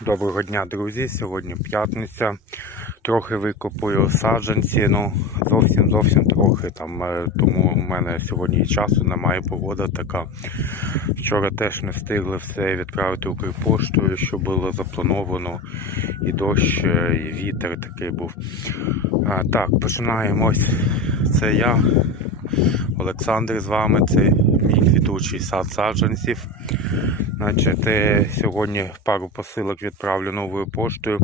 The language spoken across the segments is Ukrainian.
Доброго дня, друзі. Сьогодні п'ятниця. Трохи викопую саджанці, ну зовсім зовсім трохи. Там, е, тому в мене сьогодні і часу немає, погода така. Вчора теж не встигли все відправити Укрпоштою, що було заплановано. І дощ, е, і вітер такий був. А, так, починаємо. Ось це я, Олександр з вами. Це мій квітучий сад саджанців. Значить, е, сьогодні пару посилок відправлю новою поштою.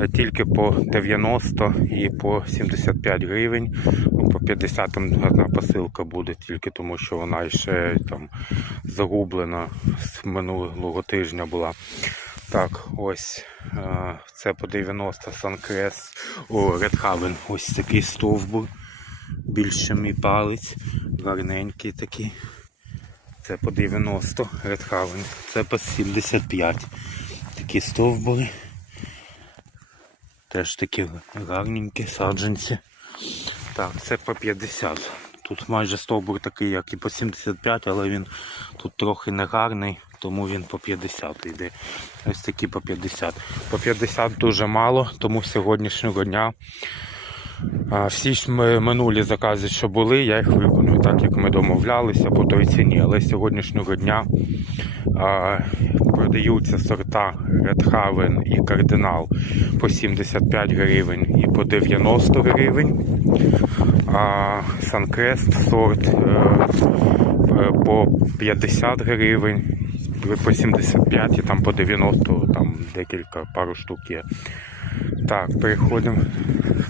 Е, Тільки по 90 і по 75 гривень. Ну, По 50 там одна посилка буде, тільки тому що вона ще там загублена з минулого тижня була. Так, ось е, це по 90 Suncrest, о, Haven, ось такий стовбур, більше мій палець, гарненький такий. Це по 90 редхавен, це по 75. Такі стовбури. Теж такі гарненькі саджанці. Так, це по 50. Тут майже стовбур такий, як і по 75, але він тут трохи не гарний, тому він по 50 йде. Ось такі по 50. По 50 дуже мало, тому сьогоднішнього дня Всі ж минулі закази, що були, я їх виконую так, як ми домовлялися по той ціні. Але з сьогоднішнього дня а, продаються сорта Haven і Кардинал по 75 гривень і по 90 гривень. А Suncrest сорт е, по 50 гривень, по 75 і там по 90, там декілька пару штук є. Так, переходимо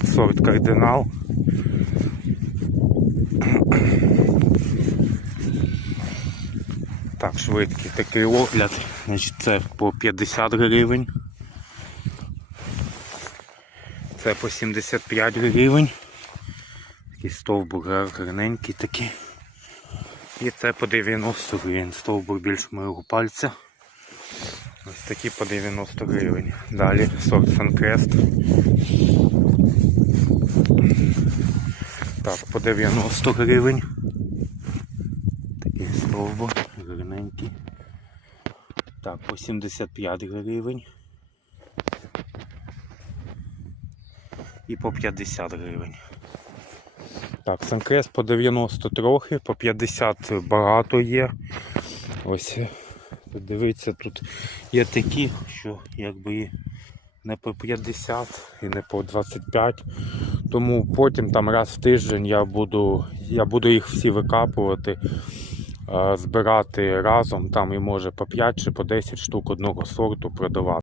в сорт кардинал. Так, швидкий такий огляд. Значить, це по 50 гривень. Це по 75 гривень. Такий стовбур гар- гарненький такий. І це по 90 гривень. Стовбур більш моєго пальця. Ось такі по 90 гривень. Далі сорт Suncrest. Так, по 90 гривень. Такий стовбур, гарненький. Так, по 75 гривень. І по 50 гривень. Так, Suncrest по 90 трохи, по 50 багато є. Ось Дивіться, тут є такі, що якби не по 50 і не по 25. Тому потім там раз в тиждень я буду, я буду їх всі викапувати, збирати разом, там і може по 5 чи по 10 штук одного сорту продавати.